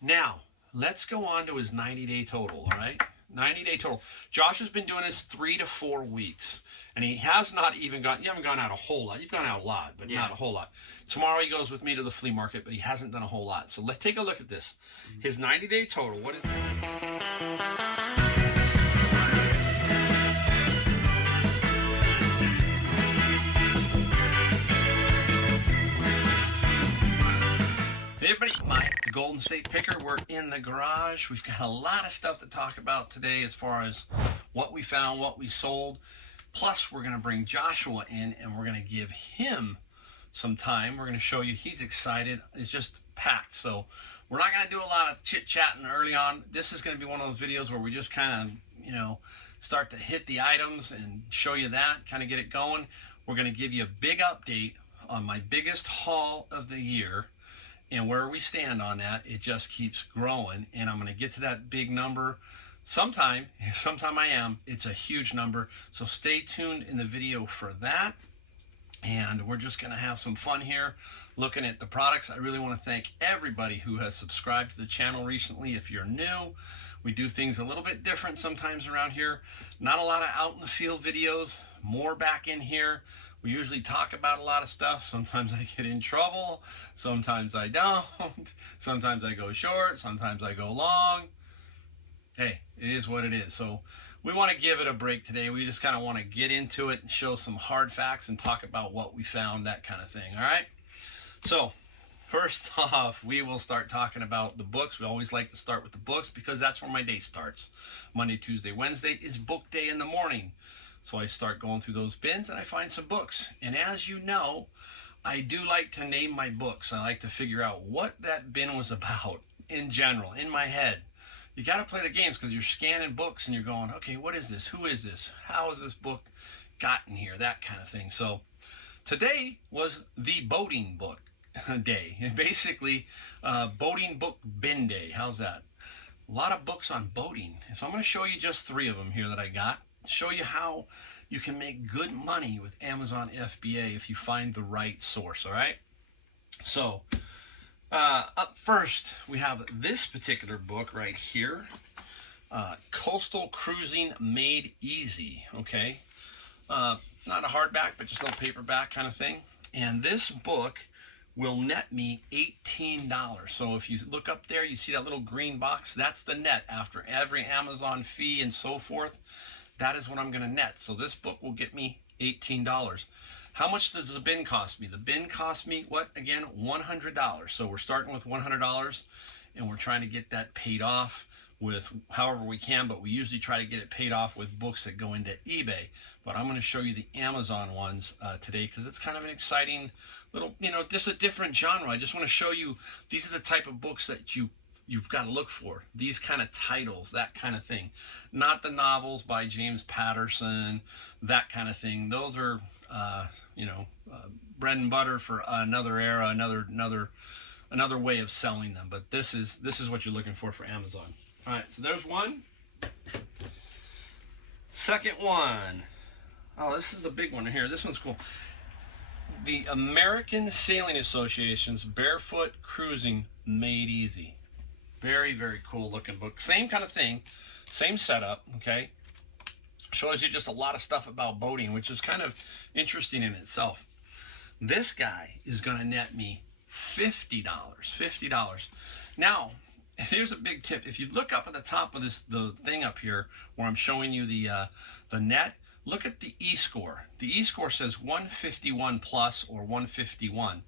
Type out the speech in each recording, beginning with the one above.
Now, let's go on to his 90-day total, all right? 90-day total. Josh has been doing this 3 to 4 weeks, and he has not even gone, you haven't gone out a whole lot. You've gone out a lot, but not a whole lot. Tomorrow he goes with me to the flea market, but he hasn't done a whole lot. So let's take a look at this. His 90-day total, what is it? Hey everybody, the Golden State Picker. We're in the garage. We've got a lot of stuff to talk about today as far as what we found, what we sold. Plus, we're going to bring Joshua in and we're going to give him some time. We're going to show you he's excited. It's just packed. So we're not going to do a lot of chit-chatting early on. This is going to be one of those videos where we just kind of, start to hit the items and show you that, kind of get it going. We're going to give you a big update on my biggest haul of the year. And where we stand on that, it just keeps growing. And I'm going to get to that big number sometime I am. It's a huge number. So stay tuned in the video for that. And we're just going to have some fun here looking at the products. I really want to thank everybody who has subscribed to the channel recently. If you're new, we do things a little bit different sometimes around here. Not a lot of out in the field videos, more back in here. We usually talk about a lot of stuff. Sometimes I get in trouble. Sometimes I don't. Sometimes I go short. Sometimes I go long. Hey, it is what it is. So we want to give it a break today. We just kind of want to get into it and show some hard facts and talk about what we found, that kind of thing. All right? So first off, we will start talking about the books. We always like to start with the books because that's where my day starts. Monday, Tuesday, Wednesday is book day in the morning. So I start going through those bins and I find some books. And as you know, I do like to name my books. I like to figure out what that bin was about in general, in my head. You got to play the games because you're scanning books and you're going, okay, what is this? Who is this? How has this book gotten here? That kind of thing. So today was the boating book day. And basically, boating book bin day. How's that? A lot of books on boating. So I'm going to show you just 3 of them here that I got. Show you how you can make good money with Amazon FBA if you find the right source, all right? So, up first, we have this particular book right here, Coastal Cruising Made Easy, okay? Not a hardback, but just a little paperback kind of thing. And this book will net me $18. So if you look up there, you see that little green box, that's the net after every Amazon fee and so forth. That is what I'm going to net. So this book will get me $18. How much does the bin cost me? The bin cost me, what, again, $100. So we're starting with $100, and we're trying to get that paid off with however we can, but we usually try to get it paid off with books that go into eBay. But I'm going to show you the Amazon ones today because it's kind of an exciting little, just a different genre. I just want to show you these are the type of books that you've got to look for. These kind of titles, that kind of thing. Not the novels by James Patterson, that kind of thing. Those are, bread and butter for another era, another way of selling them. But this is what you're looking for Amazon. All right, so there's one. Second one. Oh, this is the big one here. This one's cool. The American Sailing Association's Barefoot Cruising Made Easy. Very, very cool looking book. Same kind of thing, same setup, okay? Shows you just a lot of stuff about boating, which is kind of interesting in itself. This guy is going to net me $50. $50. Now, here's a big tip. If you look up at the top of the thing up here where I'm showing you the net, look at the E-score. The E-score says 151 plus or 151.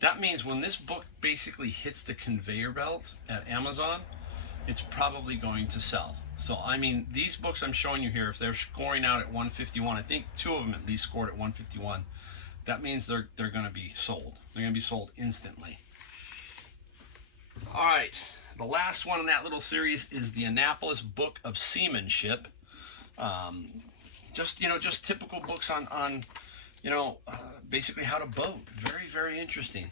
That means when this book basically hits the conveyor belt at Amazon, it's probably going to sell. So, I mean, these books I'm showing you here, if they're scoring out at 151, I think 2 of them at least scored at 151, that means they're going to be sold. They're going to be sold instantly. All right, the last one in that little series is the Annapolis Book of Seamanship. Just typical books on basically how to boat. Very, very interesting.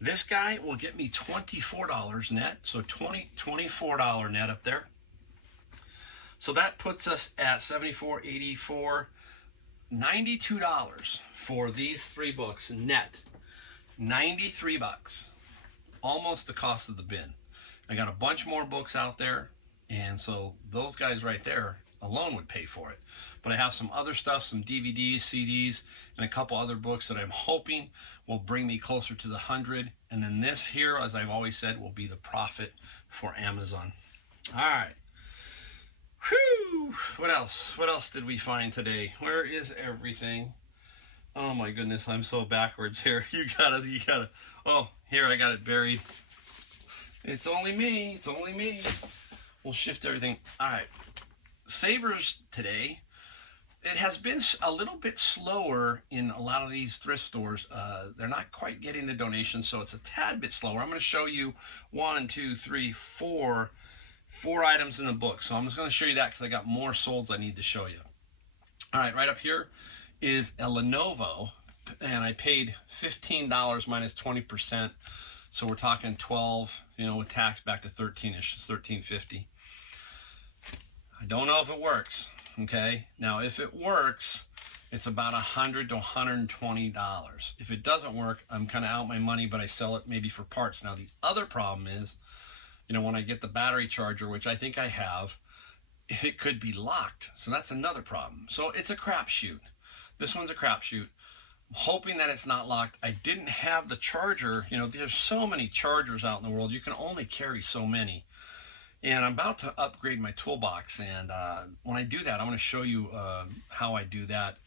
This guy will get me $24 net, so $24 net up there. So that puts us at $74, $84, $92 for these 3 books net. $93, almost the cost of the bin. I got a bunch more books out there, and so those guys right there alone would pay for it. But I have some other stuff, some DVDs, CDs, and a couple other books that I'm hoping will bring me closer to the 100. And then this here, as I've always said, will be the profit for Amazon. All right. Whew. What else? What else did we find today? Where is everything? Oh my goodness, I'm so backwards here. You gotta. Oh, here, I got it buried. It's only me. It's only me. We'll shift everything. All right. Savers today. It has been a little bit slower in a lot of these thrift stores. They're not quite getting the donations, so it's a tad bit slower. I'm going to show you 4 items in the book. So I'm just going to show you that because I got more solds I need to show you. All right, right up here is a Lenovo, and I paid $15 minus 20%. So we're talking 12, with tax back to 13-ish. It's $13.50. I don't know if it works. Okay, now if it works, it's about $100 to $120. If it doesn't work, I'm kind of out my money, but I sell it maybe for parts. Now the other problem is, when I get the battery charger, which I think I have, it could be locked. So that's another problem. So it's a crapshoot. This one's a crapshoot. I'm hoping that it's not locked. I didn't have the charger. There's so many chargers out in the world. You can only carry so many. And I'm about to upgrade my toolbox, and when I do that, I'm going to show you how I do that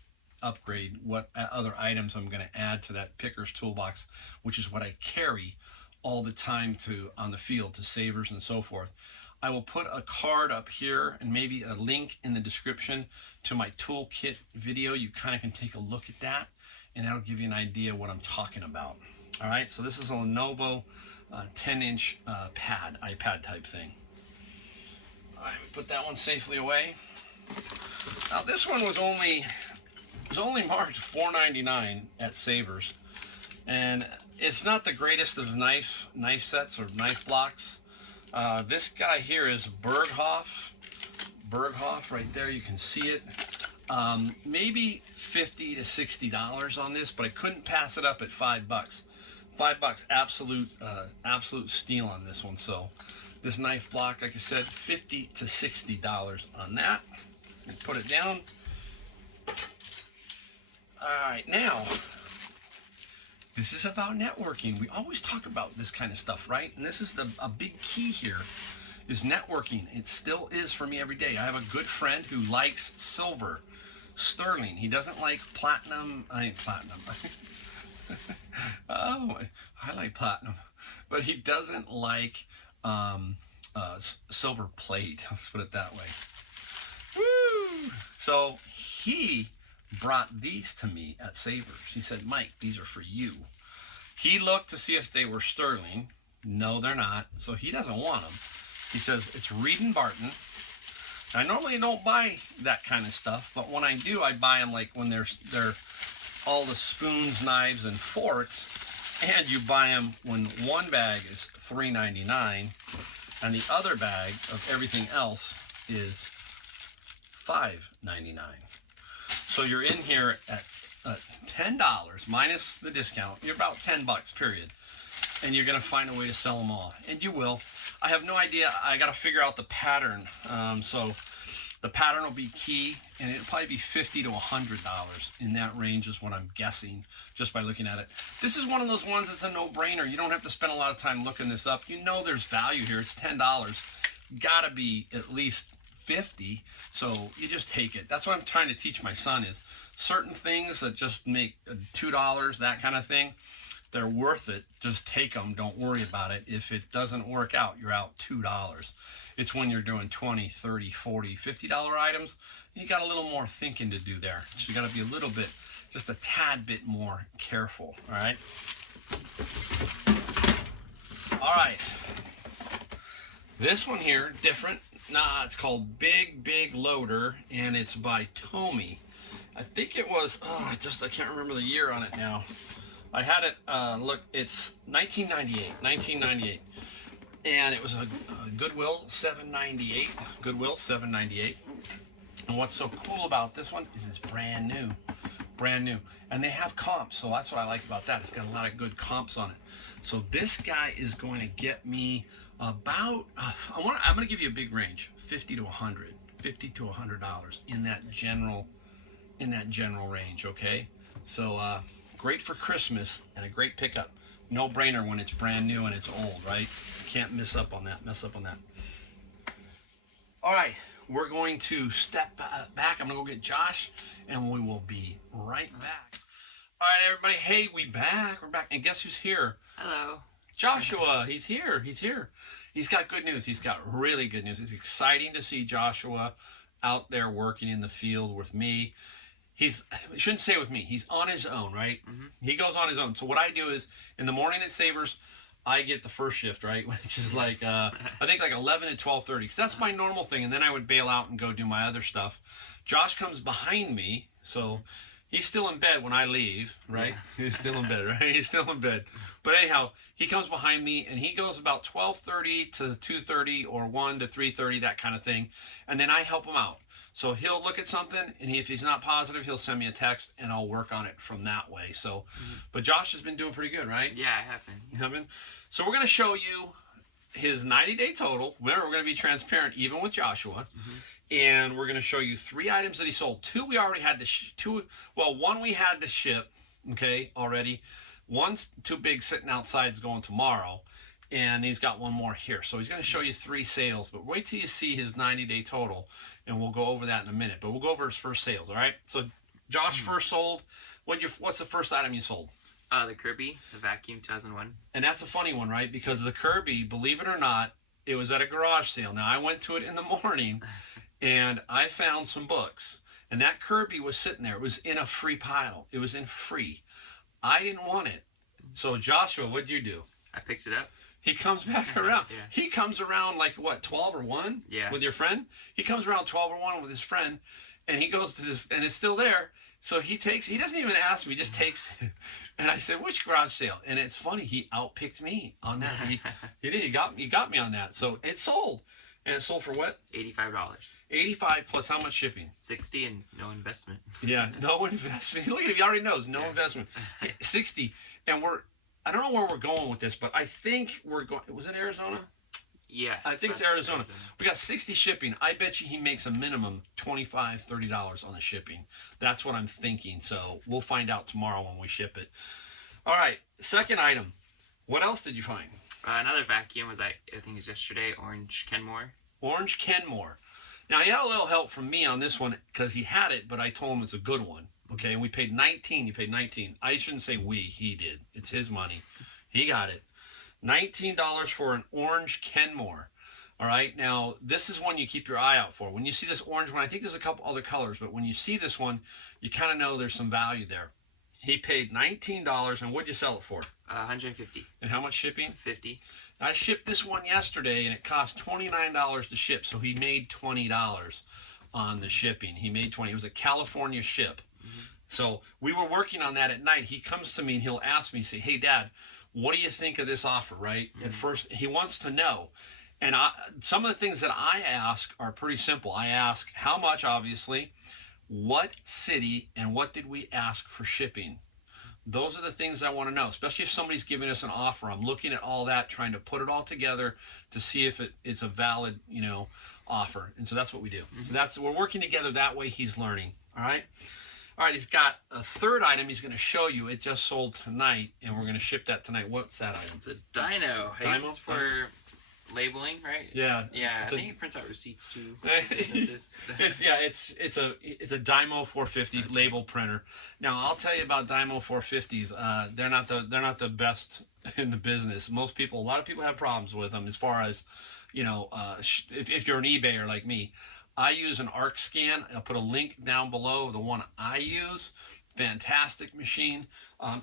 upgrade, what other items I'm going to add to that picker's toolbox, which is what I carry all the time on the field to savers and so forth. I will put a card up here and maybe a link in the description to my toolkit video. You kind of can take a look at that, and that'll give you an idea what I'm talking about. All right, so this is a Lenovo 10-inch iPad type thing. All right, put that one safely away. Now this one was only marked $4.99 at Savers, and it's not the greatest of knife sets or knife blocks. This guy here is Berghoff right there. You can see it. Maybe $50 to $60 on this, but I couldn't pass it up at $5. $5, absolute steal on this one. So. This knife block, like I said, $50 to $60 on that. And put it down. All right, now, this is about networking. We always talk about this kind of stuff, right? And this is a big key here, is networking. It still is for me every day. I have a good friend who likes silver, sterling. He doesn't like platinum. Oh, I like platinum. But he doesn't like silver plate. Let's put it that way. Woo! So he brought these to me at Savers. He said, Mike, these are for you. He looked to see if they were sterling. No, they're not. So he doesn't want them. He says, it's Reed and Barton. I normally don't buy that kind of stuff, but when I do, I buy them like when they're all the spoons, knives, and forks. And you buy them when one bag is $3.99 and the other bag of everything else is $5.99. So you're in here at $10 minus the discount. You're about $10, period. And you're going to find a way to sell them all. And you will. I have no idea. I got to figure out the pattern. So the pattern will be key, and it'll probably be $50 to $100 in that range is what I'm guessing just by looking at it. This is one of those ones that's a no-brainer. You don't have to spend a lot of time looking this up. You know there's value here. It's $10. Got to be at least $50, so you just take it. That's what I'm trying to teach my son is certain things that just make $2, that kind of thing, they're worth it. Just take them. Don't worry about it. If it doesn't work out, you're out $2. It's when you're doing $20, $30, $40, $50 items, you got a little more thinking to do there. So you got to be a little bit, just a tad bit more careful, all right? All right. This one here, different. It's called Big Loader, and it's by Tomy. I think it was, I can't remember the year on it now. I had it, look, it's 1998. And it was a Goodwill $7.98. Goodwill $7.98. And what's so cool about this one is it's brand new. brand new. And they have comps, so that's what I like about that. It's got a lot of good comps on it. So this guy is going to get me about, I'm going to give you a big range, $50 to $100 in that general range, okay? So great for Christmas and a great pickup. No brainer when it's brand new and it's old, right? You can't mess up on that. All right, we're going to step back. I'm gonna go get Josh, and we will be right back. All right, everybody. Hey, we're back. And guess who's here? Hello. Joshua. He's here. He's got good news. He's got really good news. It's exciting to see Joshua out there working in the field with me. I shouldn't say with me. He's on his own, right? Mm-hmm. He goes on his own. So what I do is, in the morning at Savers, I get the first shift, right? Which is like, I think like 11 to 12:30. Because that's my normal thing. And then I would bail out and go do my other stuff. Josh comes behind me. So he's still in bed when I leave, right? Yeah. He's still in bed, right? He's still in bed. But anyhow, he comes behind me and he goes about 12:30 to 2:30 or 1 to 3:30, that kind of thing. And then I help him out. So he'll look at something, and if he's not positive, he'll send me a text, and I'll work on it from that way. So, but Josh has been doing pretty good, right? Yeah, I have been. You have been? So we're going to show you his 90-day total. Remember, we're going to be transparent even with Joshua. And we're going to show you 3 items that he sold. 2 we already had to one we had to ship, okay, already. One's too big sitting outside, it's going tomorrow. And he's got 1 more here. So he's going to show you 3 sales. But wait till you see his 90-day total, and we'll go over that in a minute. But we'll go over his first sales, all right? So Josh first sold. What's the first item you sold? The Kirby, the vacuum, 2001. And that's a funny one, right? Because the Kirby, believe it or not, it was at a garage sale. Now, I went to it in the morning, and I found some books. And that Kirby was sitting there. It was in a free pile. It was in free. I didn't want it. So, Joshua, what'd you do? I picked it up. He comes back around. Yeah. He comes around like, what, 12 or 1? Yeah. With your friend? He comes around 12 or 1 with his friend, and he goes to this, and it's still there. So he doesn't even ask me, he just takes it. And I said, which garage sale? And it's funny, he outpicked me on that. He did. He got me on that. So it sold. And it sold for what? $85. $85 plus how much shipping? $60 and no investment. Yeah, no investment. Look at him, he already knows, no investment. $60. And I don't know where we're going with this, but I think we're going, was it Arizona? Yes. I think it's Arizona. We got 60 shipping. I bet you he makes a minimum $25, $30 on the shipping. That's what I'm thinking. So we'll find out tomorrow when we ship it. All right, second item. What else did you find? Another vacuum was, I think it was yesterday, Orange Kenmore. Orange Kenmore. Now, he had a little help from me on this one because he had it, but I told him it's a good one. Okay, and we paid $19. He paid $19. I shouldn't say we. He did. It's his money. He got it. $19 for an Orange Kenmore. All right, now this is one you keep your eye out for. When you see this orange one, I think there's a couple other colors, but when you see this one, you kind of know there's some value there. He paid $19, and what'd you sell it for? $150. And how much shipping? $50. I shipped this one yesterday, and it cost $29 to ship, so he made $20 on the shipping. He made $20. It was a California ship. So we were working on that at night. He comes to me, and he'll ask me, say, hey, Dad, what do you think of this offer, right? At first, he wants to know. And some of the things that I ask are pretty simple. I ask how much, obviously, what city, and what did we ask for shipping? Those are the things I want to know, especially if somebody's giving us an offer. I'm looking at all that, trying to put it all together to see if it's a valid, offer. And so that's what we do. So we're working together that way. He's learning. All right. All right. He's got a third item he's going to show you. It just sold tonight, and we're going to ship that tonight. What's that item? It's a dyno. It's for labeling, right? Yeah. Yeah. I think he prints out receipts too. Businesses. It's a Dymo 450 label printer. Now I'll tell you about Dymo 450s. They're not the best in the business. A lot of people have problems with them as far as, if you're an eBayer like me. I use an ARC scan. I'll put a link down below of the one I use. Fantastic machine. I'm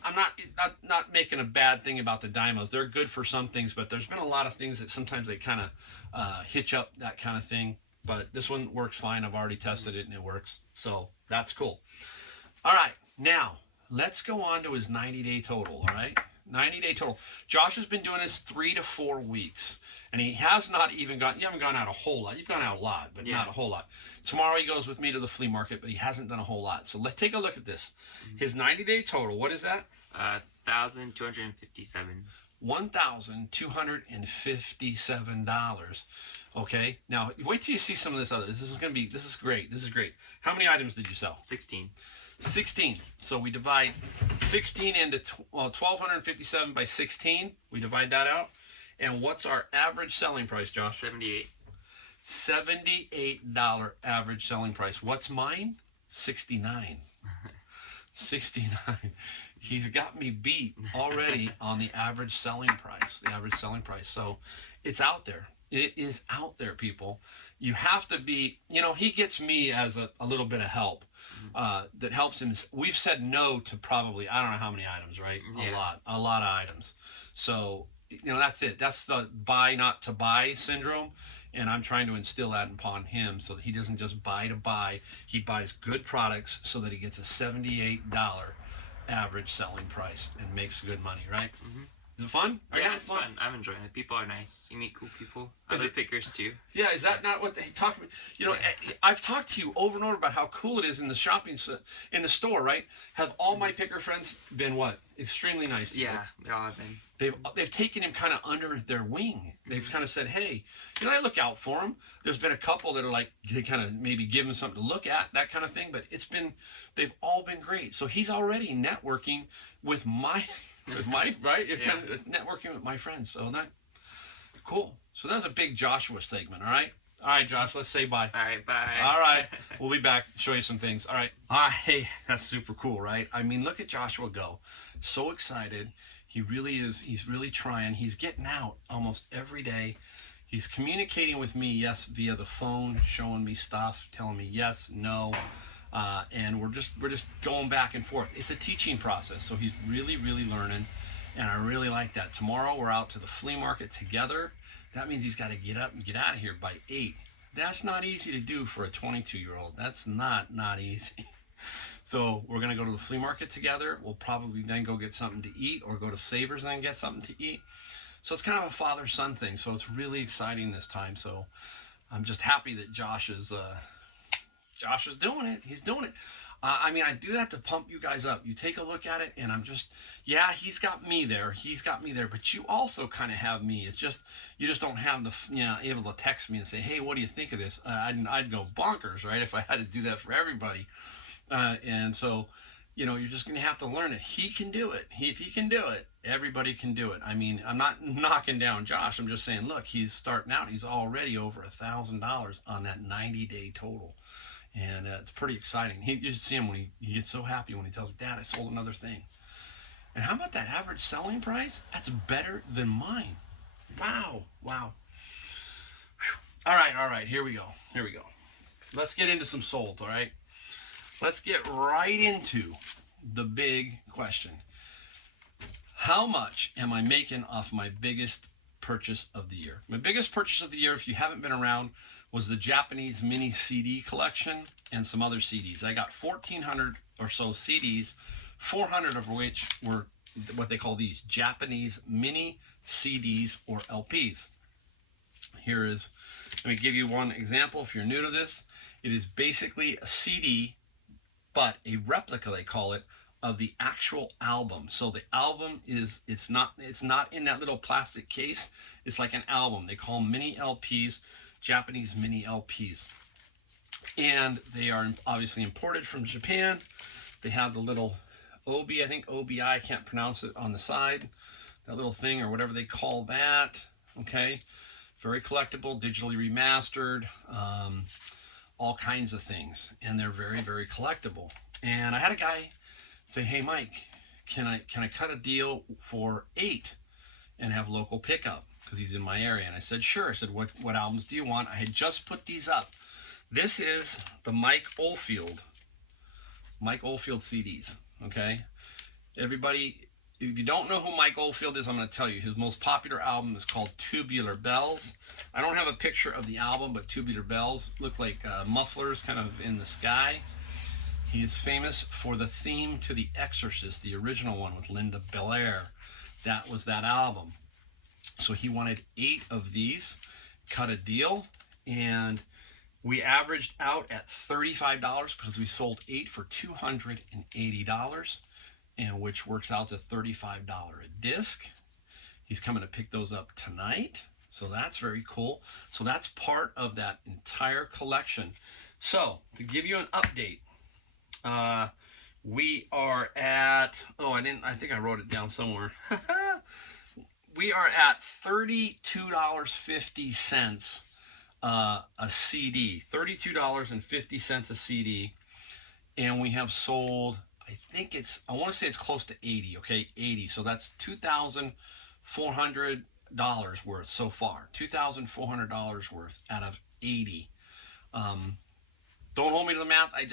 not making a bad thing about the Dymos. They're good for some things, but there's been a lot of things that sometimes they kind of hitch up, that kind of thing. But this one works fine. I've already tested it and it works. So that's cool. All right, now let's go on to his 90-day total. All right, 90-day total. Josh has been doing this 3 to 4 weeks, and he has not even gone. You haven't gone out a whole lot. You've gone out a lot, but not a whole lot. Tomorrow he goes with me to the flea market, but he hasn't done a whole lot. So let's take a look at this. His 90-day total. What is that? $1,257. $1,257. Okay. Now wait till you see some of this other. This is great. This is great. How many items did you sell? 16. 16. So we divide 16 into 1,257 by 16. We divide that out. And what's our average selling price, Josh? 78. $78 average selling price. What's mine? 69. 69. He's got me beat already on the average selling price. So it's out there. It is out there, people. You have to be, he gets me as a little bit of help that helps him. We've said no to probably, I don't know how many items, right? Yeah. A lot of items. So, that's it. That's the buy not to buy syndrome. And I'm trying to instill that upon him so that he doesn't just buy to buy. He buys good products so that he gets a $78 average selling price and makes good money, right? Mm-hmm. Is it fun? Yeah, it's fun. I'm enjoying it. People are nice. You meet cool people. Other pickers too. Yeah, is that not what they talk about? I've talked to you over and over about how cool it is in the in the store, right? Have all my picker friends been what? Extremely nice to you? Yeah, they all have been. They've taken him kind of under their wing. They've kind of said, hey, they look out for him. There's been a couple that are like, they kind of maybe give him something to look at, that kind of thing. But they've all been great. So he's already networking with my right? Yeah. Networking with my friends. So that cool. So that was a big Joshua segment, all right? All right, Josh, let's say bye. All right, bye. All right. We'll be back, show you some things. All right. Hey, that's super cool, right? I mean, look at Joshua go. So excited. He really is. He's really trying. He's getting out almost every day. He's communicating with me, yes, via the phone, showing me stuff, telling me yes, no. And we're just going back and forth. It's a teaching process, so he's really, really learning, and I really like that. Tomorrow we're out to the flea market together. That means he's got to get up and get out of here by 8. That's not easy to do for a 22-year-old. That's not easy. So we're going to go to the flea market together. We'll probably then go get something to eat or go to Savers and then get something to eat. So it's kind of a father-son thing. So it's really exciting this time. So I'm just happy that Josh is doing it. He's doing it. I mean, I do that to pump you guys up. You take a look at it, and I'm just, he's got me there. But you also kind of have me. It's just, you just don't have able to text me and say, hey, what do you think of this? I'd go bonkers, right, if I had to do that for everybody. And so, you're just going to have to learn it. He can do it. If he can do it, everybody can do it. I mean, I'm not knocking down Josh. I'm just saying, look, he's starting out. He's already over $1,000 on that 90-day total. And it's pretty exciting. You just see him when he gets so happy when he tells me, Dad, I sold another thing. And how about that average selling price? That's better than mine. Wow. Whew. All right. Here we go. Let's get into some solds, all right? Let's get right into the big question. How much am I making off my biggest purchase of the year? My biggest purchase of the year, if you haven't been around, was the Japanese mini CD collection and some other CDs. I got 1,400 or so CDs, 400 of which were what they call these Japanese mini CDs or LPs. Let me give you one example if you're new to this. It is basically a CD, but a replica, they call it, of the actual album. So the album it's not in that little plastic case. It's like an album. They call them mini LPs, Japanese mini LPs. And they are obviously imported from Japan. They have the little OBI, I can't pronounce it, on the side. That little thing or whatever they call that. Okay. Very collectible, digitally remastered, all kinds of things. And they're very, very collectible. And I had a guy say, hey, Mike, can I cut a deal for 8 and have local pickup? Because he's in my area. And I said, sure. I said, what albums do you want? I had just put these up. This is the Mike Oldfield CDs, okay? Everybody, if you don't know who Mike Oldfield is, I'm going to tell you. His most popular album is called Tubular Bells. I don't have a picture of the album, but Tubular Bells look like mufflers kind of in the sky. He is famous for the theme to The Exorcist, the original one with Linda Belair. that was that album. So he wanted 8 of these, cut a deal, and we averaged out at $35 because we sold 8 for $280, and which works out to $35 a disc. He's coming to pick those up tonight, so that's very cool. So that's part of that entire collection. So to give you an update, we are at, I think I wrote it down somewhere. We are at $32.50 a CD, $32.50 a CD, and we have sold, I want to say it's close to 80, okay, 80, so that's $2,400 worth so far, $2,400 worth out of 80. Don't hold me to the math. I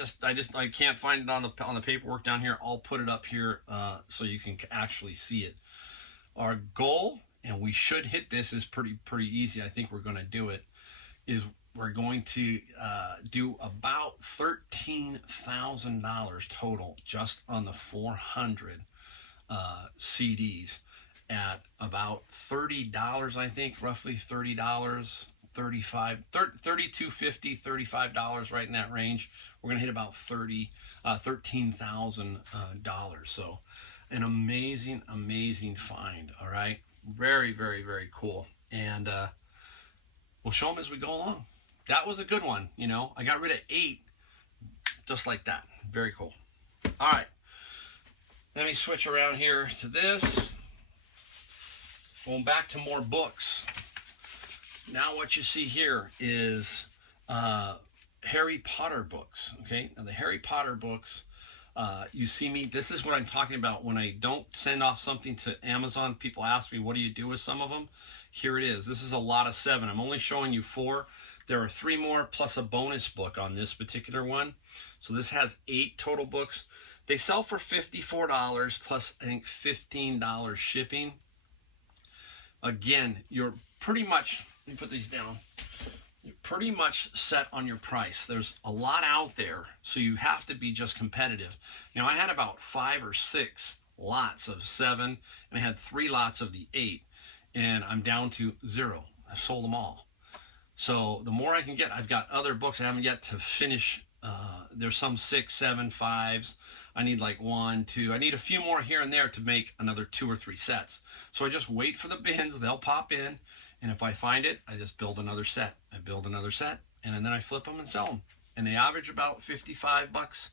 can't find it on the paperwork down here. I'll put it up here so you can actually see it. Our goal, and we should hit this, is pretty easy. I think we're going to do it. Is we're going to do about $13,000 total just on the 400 CDs at about $30. I think roughly $30. $32.50, $35, right in that range. We're gonna hit about $13,000. So an amazing find. All right, very cool, and we'll show them as we go along. That was a good one. You know, I got rid of 8 just like that. Very cool. All right, let me switch around here to this. Going back to more books. Now what you see here is Harry Potter books, okay? Now the Harry Potter books, you see me, this is what I'm talking about when I don't send off something to Amazon. People ask me, what do you do with some of them? Here it is. This is a lot of 7. I'm only showing you 4. There are 3 more plus a bonus book on this particular one. So this has 8 total books. They sell for $54 plus I think $15 shipping. Again, you're pretty much, let me put these down. You're pretty much set on your price. There's a lot out there, so you have to be just competitive. Now, I had about 5 or 6 lots of 7, and I had 3 lots of the 8, and I'm down to 0. I've sold them all. So the more I can get, I've got other books I haven't yet to finish. There's some 6, 7, 5s. I need like 1, 2. I need a few more here and there to make another 2 or 3 sets. So I just wait for the bins. They'll pop in. And if I find it, I just build another set. I build another set, and then I flip them and sell them. And they average about $55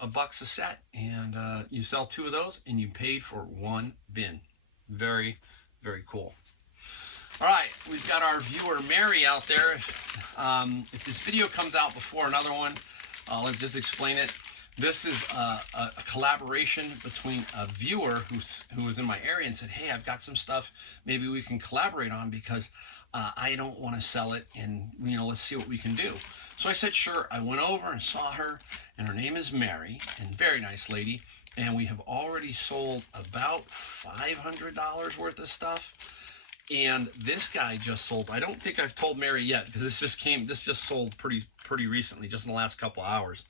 a set. And you sell 2 of those, and you paid for 1 bin. Very cool. All right, we've got our viewer Mary out there. If this video comes out before another one, let's just explain it. This is a collaboration between a viewer who was in my area and said, hey, I've got some stuff maybe we can collaborate on because I don't want to sell it, and let's see what we can do. So I said, sure. I went over and saw her, and her name is Mary, and very nice lady, and we have already sold about $500 worth of stuff. And this guy just sold, I don't think I've told Mary yet because this just sold pretty recently, just in the last couple hours.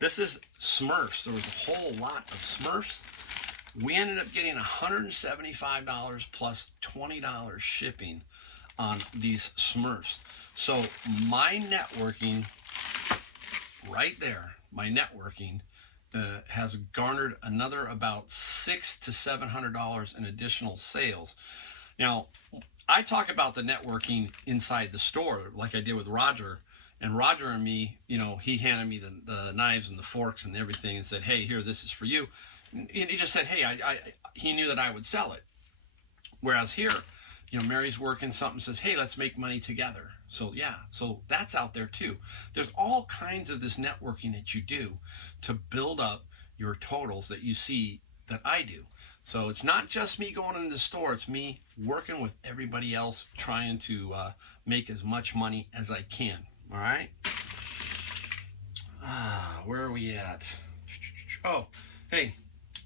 This is Smurfs. There was a whole lot of Smurfs. We ended up getting $175 plus $20 shipping on these Smurfs. So my networking right there, has garnered another about $600 to $700 in additional sales. Now, I talk about the networking inside the store like I did with Roger. And Roger and me, he handed me the knives and the forks and everything and said, hey, here, this is for you. And he just said, hey, he knew that I would sell it. Whereas here, Mary's working something, says, hey, let's make money together. So yeah, so that's out there too. There's all kinds of this networking that you do to build up your totals that you see that I do. So it's not just me going into the store, it's me working with everybody else trying to make as much money as I can. All right. Where are we at? Oh, hey,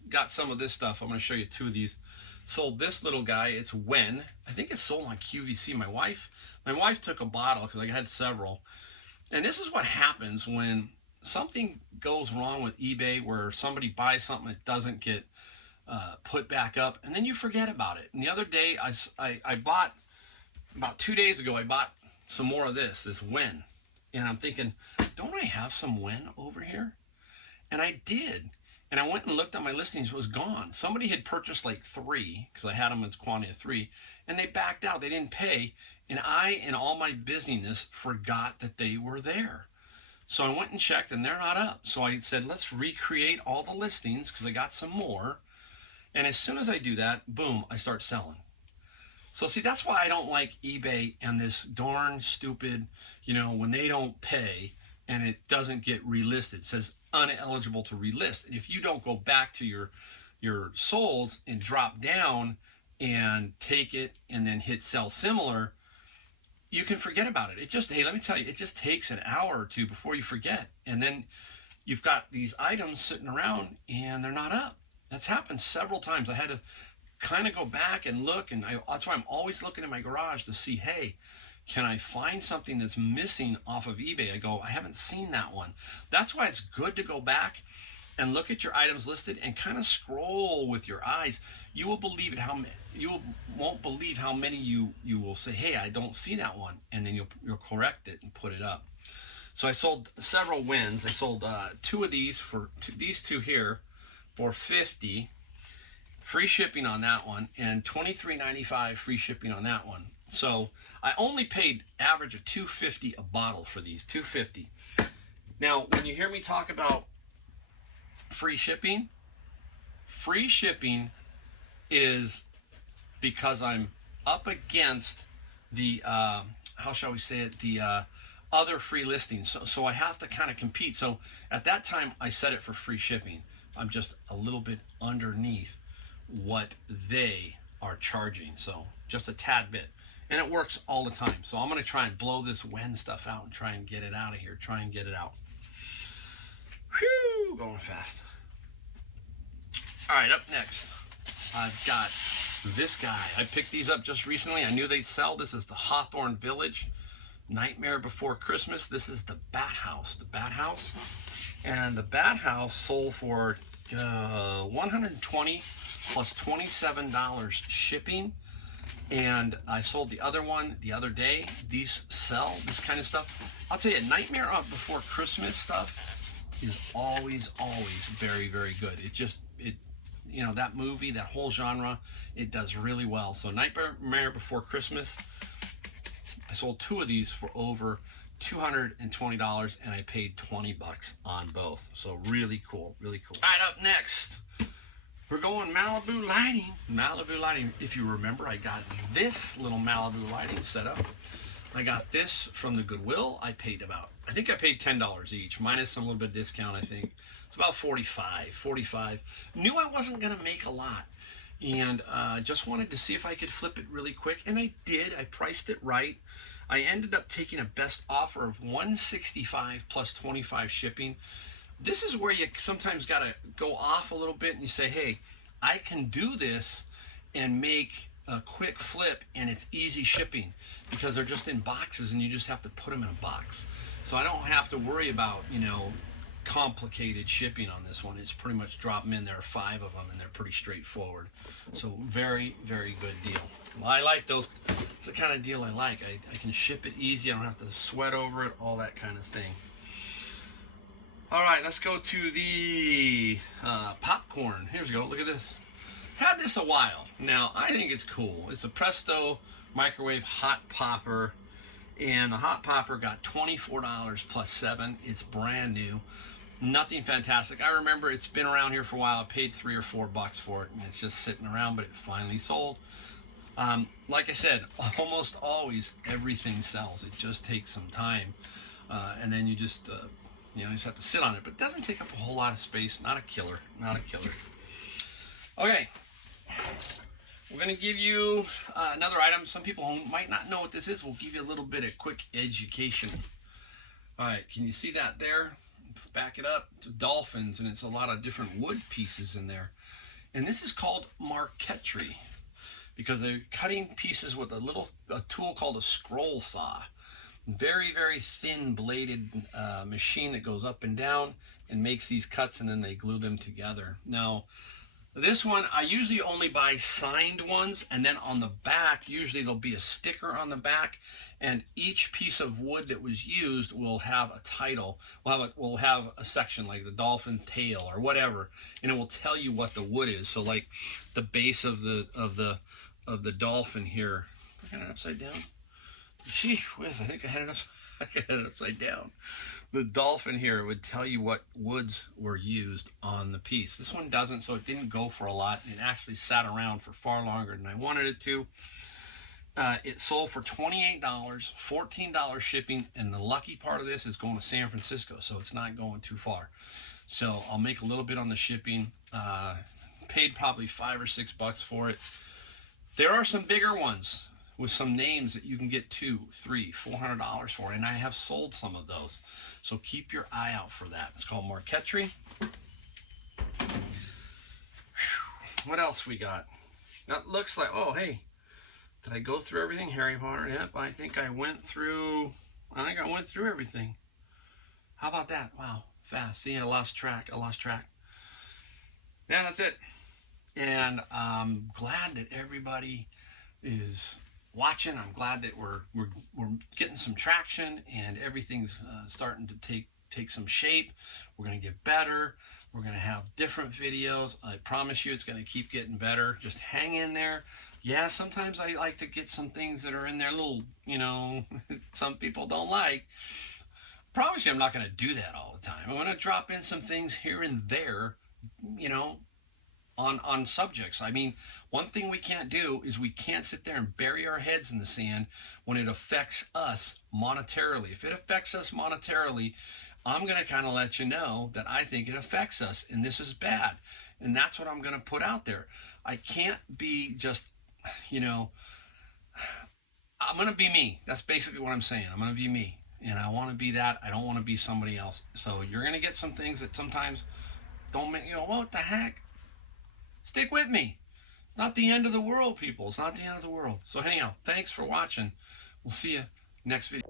got some of this stuff. I'm going to show you 2 of these. Sold this little guy. It's Wen. I think it's sold on QVC. My wife took a bottle because I had several. And this is what happens when something goes wrong with eBay, where somebody buys something that doesn't get put back up, and then you forget about it. And the other day, I bought, about 2 days ago, I bought some more of this Wen. And I'm thinking, don't I have some Wen over here? And I did. And I went and looked at my listings, it was gone. Somebody had purchased like 3, because I had them in quantity of 3, and they backed out. They didn't pay. And I, in all my busyness, forgot that they were there. So I went and checked, and they're not up. So I said, let's recreate all the listings, because I got some more. And as soon as I do that, boom, I start selling. So see, that's why I don't like eBay and this darn stupid, when they don't pay and it doesn't get relisted. It says uneligible to relist. And if you don't go back to your solds and drop down and take it and then hit sell similar, you can forget about it. Hey, let me tell you, it just takes an hour or two before you forget. And then you've got these items sitting around and they're not up. That's happened several times. I had to kind of go back and look, and that's why I'm always looking in my garage to see, hey, can I find something that's missing off of eBay? I go, I haven't seen that one. That's why it's good to go back and look at your items listed and kind of scroll with your eyes. You will believe it won't believe how many you will say, hey, I don't see that one, and then you'll correct it and put it up. So I sold several Wens. I sold 2 of these these 2 here for $50. Free shipping on that one, and $23.95 free shipping on that one. So I only paid average of $2.50 a bottle for these, $2.50. Now, when you hear me talk about free shipping is because I'm up against the, how shall we say it, the other free listings. So I have to kind of compete. So at that time, I set it for free shipping. I'm just a little bit underneath what they are charging, so just a tad bit, and it works all the time. So I'm going to try and blow this Wen stuff out and try and get it out of here. Whew, going fast. All right, up next, I've got this guy. I picked these up just recently. I knew they'd sell. This is the Hawthorne Village Nightmare Before Christmas. This is the Bat House. And the Bat House sold for $120 plus $27 shipping. And I sold the other one the other day. These sell, this kind of stuff. I'll tell you, Nightmare Before Christmas stuff is always very, very good. That movie, that whole genre, it does really well. So Nightmare Before Christmas, I sold 2 of these for over $220, and I paid $20 on both. So really cool. All right, up next, we're going Malibu Lighting. If you remember, I got this little Malibu Lighting setup. I got this from the Goodwill. I paid $10 each, minus some little bit of discount, I think. It's about $45. Knew I wasn't going to make a lot, and just wanted to see if I could flip it really quick, and I did. I priced it right. I ended up taking a best offer of $165 plus $25 shipping. This is where you sometimes got to go off a little bit and you say, hey, I can do this and make a quick flip, and it's easy shipping because they're just in boxes and you just have to put them in a box. So I don't have to worry about, complicated shipping on this one. It's pretty much drop them in. There are 5 of them and they're pretty straightforward. So very, very good deal. Well, I like those. It's the kind of deal I like. I can ship it easy. I don't have to sweat over it, all that kind of thing. All right, let's go to the popcorn. Here we go. Look at this. Had this a while. Now, I think it's cool. It's a Presto Microwave hot popper, and the hot popper got $24 plus $7. It's brand new. Nothing fantastic. I remember it's been around here for a while. I paid $3 or $4 for it, and it's just sitting around, but it finally sold. Like I said, almost always everything sells. It just takes some time, and then you just have to sit on it. But it doesn't take up a whole lot of space. Not a killer. Okay, we're going to give you another item. Some people who might not know what this is, we'll give you a little bit of quick education. All right, can you see that there? Back it up. It's dolphins, and it's a lot of different wood pieces in there. And this is called marquetry because they're cutting pieces with a tool called a scroll saw. Very, very thin bladed machine that goes up and down and makes these cuts, and then they glue them together. Now, This one, I usually only buy signed ones, and then on the back, usually there'll be a sticker on the back, and each piece of wood that was used will have a title. We'll have a section like the dolphin tail or whatever, and it will tell you what the wood is. So like the base of the dolphin here. I got it upside down. Gee whiz, I think I had it upside down. The dolphin here would tell you what woods were used on the piece. This one doesn't, so it didn't go for a lot. It actually sat around for far longer than I wanted it to. It sold for $28, $14 shipping, and the lucky part of this is going to San Francisco, so it's not going too far. So I'll make a little bit on the shipping. Paid probably $5 or $6 for it. There are some bigger ones with some names that you can get $200, $300, $400 for, and I have sold some of those. So keep your eye out for that. It's called marquetry. What else we got? That looks like, oh hey, did I go through everything? Harry Potter? Yep, I think I went through everything. How about that? Wow, fast. See, I lost track. Yeah, that's it. And I'm glad that everybody is watching. I'm glad that we're getting some traction, and everything's starting to take some shape. We're going to get better. We're going to have different videos. I promise you it's going to keep getting better. Just hang in there. Yeah, sometimes I like to get some things that are in there little, some people don't like. I promise you I'm not going to do that all the time. I'm going to drop in some things here and there, on subjects. I mean, one thing we can't do is we can't sit there and bury our heads in the sand when it affects us monetarily. If it affects us monetarily, I'm going to kind of let you know that I think it affects us, and this is bad. And that's what I'm going to put out there. I can't be just, I'm going to be me. That's basically what I'm saying. I'm going to be me. And I want to be that. I don't want to be somebody else. So you're going to get some things that sometimes don't make you go, what the heck? Stick with me. It's not the end of the world, people. It's not the end of the world. So anyhow, thanks for watching. We'll see you next video.